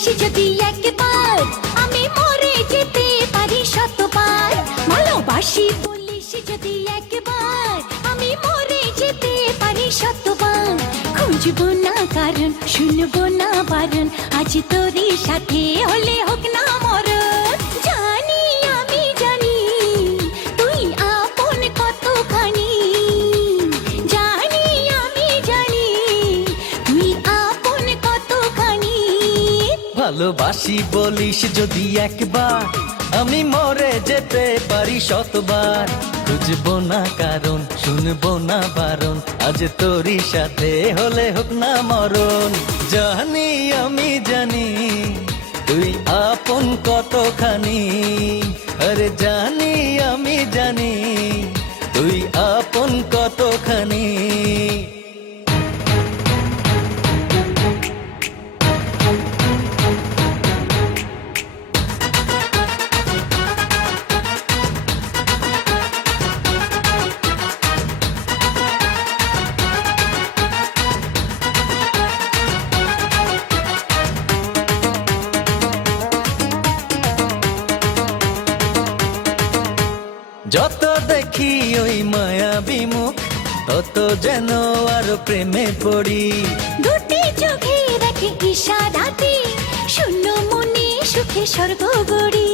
বলিস যদি একবার, আমি মরে যেতে পারি শতবার। ভালোবাসি বলিস যদি একবার, আমি মরে যেতে পারি শতবার। খুঁজবো না কারণ, শুনবো না বারণ, আজ তোরই সাথে হলে হোক না মরণ। জানি আমি জানি তুই আপন কতখানি, জানি আমি জানি তুই আপন কতখানি। ভালোবাসি বলিস যদি একবার, আমি মরে যেতে পারি শতবার। খুঁজবো না কারণ, শুনবো না বারণ, আজ তোরই সাথে হলে হোক না মরণ। জানি আমি জানি তুই আপন কতখানি, আরে জানি আমি জানি তুই আপন কতখানি। যত দেখি ওই মায়াবী মুখ, তত যেন আরো প্রেমে পড়ি। দুটি চোখে রাখে ইশারাতে, শূন্য মনে সুখে স্বর্গ গড়ি।